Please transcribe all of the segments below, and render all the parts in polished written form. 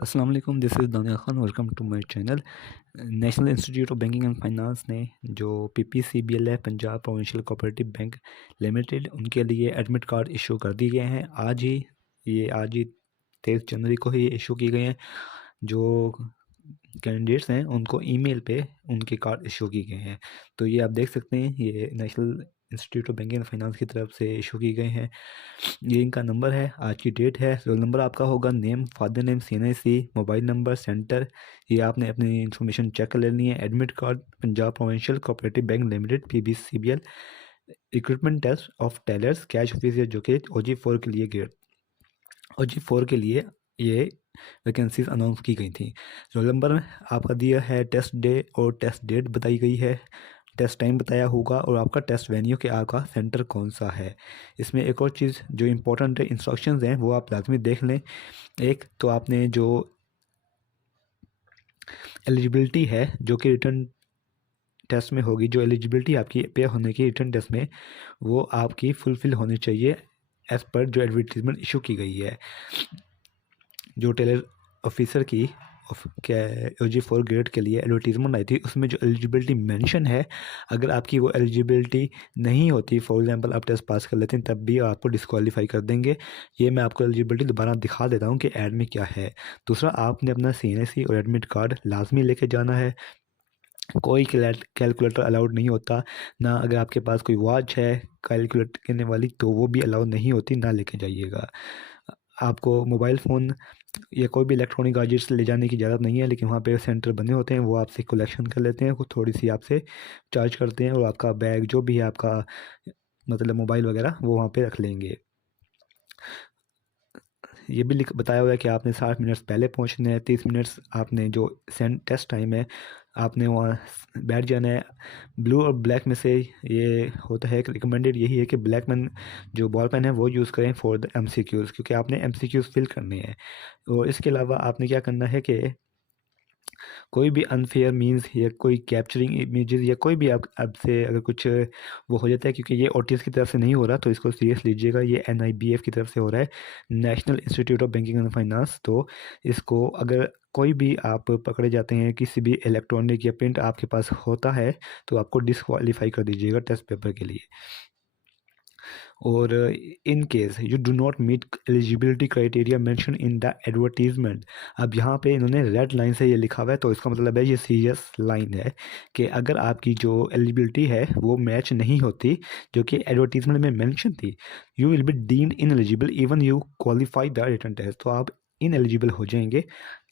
अस्सलाम वालेकुम, this is Dania Khan. Welcome to my channel. National institute of banking and finance ने जो पीपीसीबीएल है, Punjab provincial cooperative bank limited, उनके लिए एडमिट कार्ड इशू कर दिए गए हैं। आज ही 23 जनवरी को ही ये इशू किए गए हैं। जो कैंडिडेट्स हैं उनको ईमेल पे उनके कार्ड इशू किए गए हैं। तो ये आप देख सकते हैं, ये national institute of banking and finance की तरफ से इशू किए गए हैं। ये इनका नंबर है, आज की डेट है। रोल नंबर आपका होगा, name, father name, CNIC, mobile number, centre. ये आपने अपनी इन्फॉर्मेशन चेक कर लेनी है। Admit card Punjab provincial cooperative bank limited PBCBL, recruitment test of tellers cash officer, जो कि OG4 के लिए ग्रेड OG4 के लिए ये वैकेंसीज अनाउंस की गई थी। रोल नंबर आपका दिया है, टेस्ट डे और टेस्ट डेट बताई गई है, टेस्ट टाइम बताया होगा और आपका टेस्ट वेन्यू के आपका सेंटर कौन सा है। इसमें एक और चीज़ जो इम्पोर्टेंट है, इंस्ट्रक्शंस हैं वो आप लाजमी देख लें। एक तो आपने जो एलिजिबिलिटी है जो कि रिटर्न टेस्ट में होगी, जो एलिजिबिलिटी आपकी पे होने की रिटर्न टेस्ट में, वो आपकी फुलफिल होनी चाहिए एज़ पर जो एडवर्टीजमेंट इशू की गई है। जो टेलर ऑफिसर की क्या OG4 ग्रेड के लिए एडवर्टीजमेंट आई थी, उसमें जो एलिजिबिलिटी मेंशन है, अगर आपकी वो एलिजिबिलिटी नहीं होती, फॉर एग्जांपल आप टेस्ट पास कर लेते हैं, तब भी आपको डिस्क्वालीफाई कर देंगे। ये मैं आपको एलिजिबिलिटी दोबारा दिखा देता हूँ कि ऐड में क्या है। दूसरा, आपने अपना CNIC और एडमिट कार्ड लाजमी लेके जाना है। कोई कैलकुलेटर अलाउड नहीं होता, ना अगर आपके पास कोई वॉच है कैलकुलेट करने वाली तो वो भी अलाउड नहीं होती, ना लेके जाइएगा। आपको मोबाइल फ़ोन या कोई भी इलेक्ट्रॉनिक गैजेट्स ले जाने की ज़रूरत नहीं है, लेकिन वहाँ पे सेंटर बने होते हैं, वो आपसे कलेक्शन कर लेते हैं, वो थोड़ी सी आपसे चार्ज करते हैं और आपका बैग जो भी है आपका, मतलब मोबाइल वगैरह, वो वहाँ पे रख लेंगे। ये भी लिख बताया हुआ है कि आपने 60 मिनट्स पहले पहुंचना है। 30 मिनट्स आपने जो सेंड टेस्ट टाइम है, आपने वहाँ बैठ जाना है। ब्लू और ब्लैक में से ये होता है कि रिकमेंडेड यही है कि ब्लैक पेन, जो बॉल पेन है, वो यूज़ करें फॉर द MCQs, क्योंकि आपने MCQs फिल करने हैं। और इसके अलावा आपने क्या करना है कि कोई भी अनफेयर मीन्स या कोई कैप्चरिंग इमेजेस या कोई भी आप आपसे अगर कुछ वो हो जाता है, क्योंकि ये OTS की तरफ से नहीं हो रहा, तो इसको सीरियस लीजिएगा। ये NIBF की तरफ से हो रहा है, national institute of banking and finance. तो इसको अगर कोई भी आप पकड़े जाते हैं, किसी भी इलेक्ट्रॉनिक या प्रिंट आपके पास होता है, तो आपको डिस्क्वालीफाई कर दीजिएगा टेस्ट पेपर के लिए। और in case you do not meet eligibility criteria mention in the advertisement, अब यहाँ पे इन्होंने रेड लाइन से ये लिखा हुआ है, तो इसका मतलब है ये सीरियस लाइन है कि अगर आपकी जो एलिजिबिलिटी है वो मैच नहीं होती जो कि एडवर्टीजमेंट में मेंशन थी, you will be deemed in eligible even you qualify the written test, तो आप इन एलिजिबल हो जाएंगे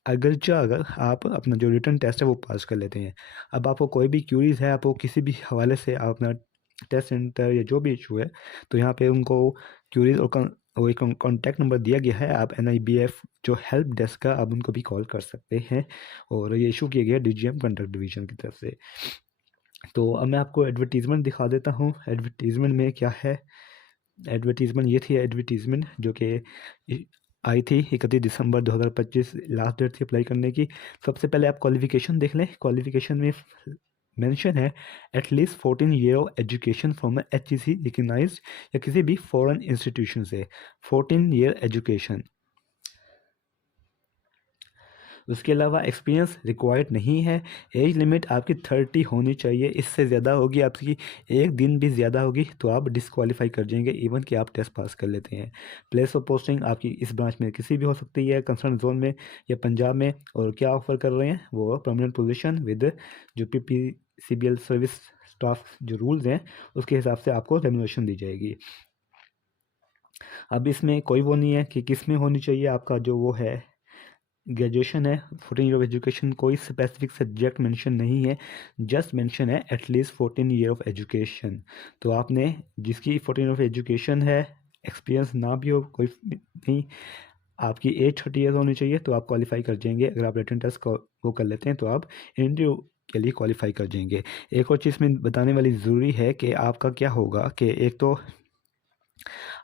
अगर आप अपना जो रिटन टेस्ट है वो पास कर लेते हैं। अब आपको कोई भी क्यूरीज है, आपको किसी भी हवाले से आप अपना टेस्ट सेंटर या जो भी इशू है, तो यहाँ पे उनको क्यूरीज और वो एक कॉन्टैक्ट नंबर दिया गया है, आप NIBF जो हेल्प डेस्क का, आप उनको भी कॉल कर सकते हैं। और ये इशू किया गया DGM कंडक्ट डिवीजन की तरफ से। तो अब मैं आपको एडवर्टीजमेंट दिखा देता हूँ। एडवर्टीजमेंट में क्या है, एडवर्टीजमेंट ये थी एडवर्टीजमेंट जो कि आई थी 31 दिसंबर 2025, लास्ट डेट थी अप्लाई करने की। सबसे पहले आप क्वालिफिकेशन देख लें। क्वालिफिकेशन में मेंशन है at least 14 year of education from HEC recognised, या किसी भी फॉरेन इंस्टीट्यूशन से 14 ईयर एजुकेशन। उसके अलावा एक्सपीरियंस रिक्वायर्ड नहीं है। एज लिमिट आपकी 30 होनी चाहिए, इससे ज़्यादा होगी आपकी, एक दिन भी ज़्यादा होगी तो आप डिस्क्वालीफाई कर जाएंगे इवन कि आप टेस्ट पास कर लेते हैं। प्लेस ऑफ पोस्टिंग आपकी इस ब्रांच में किसी भी हो सकती है, कंसर्न जोन में या पंजाब में। और क्या ऑफर कर रहे हैं, वो परमानेंट पोजीशन विद जो PPCBL सर्विस स्टाफ जो रूल्स हैं उसके हिसाब से आपको रेमुनेशन दी जाएगी। अब इसमें कोई वो नहीं है कि किस में होनी चाहिए, आपका जो वो है ग्रेजुएशन है, 14 ईयर ऑफ एजुकेशन, कोई स्पेसिफिक सब्जेक्ट मेंशन नहीं है, जस्ट मेंशन है एटलीस्ट 14 ईयर ऑफ एजुकेशन। तो आपने जिसकी 14 ईयर ऑफ एजुकेशन है, एक्सपीरियंस ना भी हो कोई नहीं, आपकी एज 30 ईयर होनी चाहिए, तो आप क्वालिफाई कर जाएंगे। अगर आप रिटन टेस्ट को वो कर लेते हैं तो आप इंटरव्यू के लिए क्वालिफाई कर जाएंगे। एक और चीज़ में बताने वाली ज़रूरी है कि आपका क्या होगा कि एक तो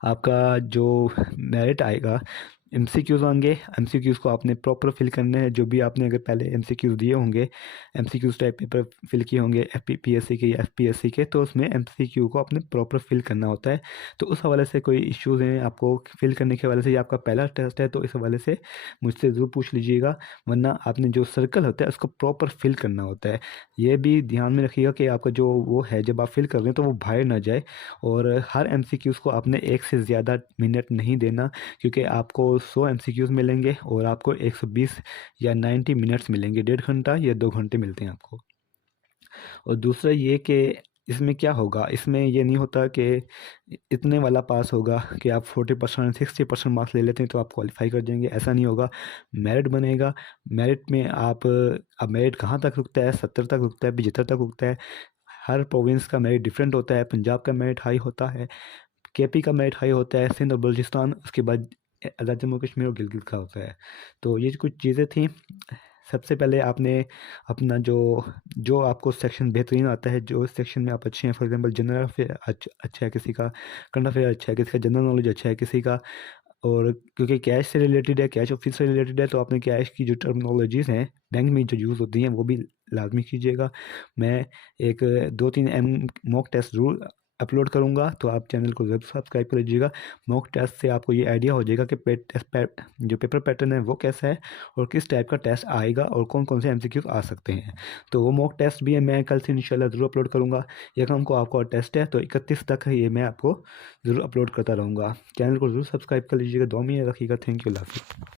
आपका जो मेरिट आएगा, एमसीक्यूज़ आएंगे। एमसीक्यूज़ को आपने प्रॉपर फिल करने हैं, जो भी आपने अगर पहले एमसीक्यूज़ दिए होंगे, एमसीक्यूज़ टाइप पेपर फिल किए होंगे एफपीपीएससी के या एफपीएससी के, तो उसमें एमसीक्यू को आपने प्रॉपर फिल करना होता है। तो उस हवाले से कोई इश्यूज़ हैं आपको फिल करने के हवाले से, ये आपका पहला टेस्ट है, तो इस हवाले से मुझसे ज़रूर पूछ लीजिएगा, वरना आपने जो सर्कल होता है उसको प्रॉपर फिल करना होता है। ये भी ध्यान में रखिएगा कि आपका जो वो है, जब आप फिल कर रहे हैं तो वो बाहर ना जाए, और हर एमसीक्यूज़ को आपने एक से ज़्यादा मिनट नहीं देना, क्योंकि आपको 100 एमसीक्यूज़ मिलेंगे और आपको 120 या 90 मिनट्स मिलेंगे, 1.5 घंटा या 2 घंटे मिलते हैं आपको। और दूसरा ये कि इसमें क्या होगा, इसमें ये नहीं होता कि इतने वाला पास होगा कि आप 40% 60% मार्क्स ले लेते हैं तो आप क्वालिफाई कर जाएंगे, ऐसा नहीं होगा। मेरिट बनेगा। मेरिट में आप, अब मेरिट कहाँ तक रुकता है, 70 तक रुकता है, 75 तक रुकता है। हर प्रोविंस का मेरिट डिफरेंट होता है। पंजाब का मेरिट हाई होता है, केपी का मेरिट हाई होता है, सिंध और बलूचिस्तान, उसके बाद आज़ाद जम्मू कश्मीर और गिलगित का होता है। तो ये कुछ चीज़ें थी। सबसे पहले आपने अपना जो जो आपको सेक्शन बेहतरीन आता है, जो सेक्शन में आप अच्छे हैं, फॉर एग्जांपल जनरल अफेयर अच्छा है किसी का, करंट अफेयर अच्छा है किसी का, जनरल नॉलेज अच्छा है किसी का, और क्योंकि कैश से रिलेटेड है, कैश ऑफिस से रिलेटेड है, तो आपने कैश की जो टर्मिनोलॉजीज़ हैं बैंक में जो यूज़ होती हैं वो भी लाजमी कीजिएगा। मैं एक 2-3 मॉक टेस्ट ज़रूर अपलोड करूँगा, तो आप चैनल को ज़रूर सब्सक्राइब कर लीजिएगा। मॉक टेस्ट से आपको ये आइडिया हो जाएगा कि जो पेपर पैटर्न है वो कैसा है, और किस टाइप का टेस्ट आएगा, और कौन कौन से एमसीक्यूज आ सकते हैं। तो वो मॉक टेस्ट भी है, मैं कल से इंशाल्लाह ज़रूर अपलोड करूँगा। यकम को आपका टेस्ट है, तो 31 तक ये मैं आपको ज़रूर अपलोड करता रहूँगा। चैनल को ज़रूर सब्सक्राइब कर लीजिएगा। दुआ में याद रखिएगा। थैंक यू, अल्लाह हाफ़िज़।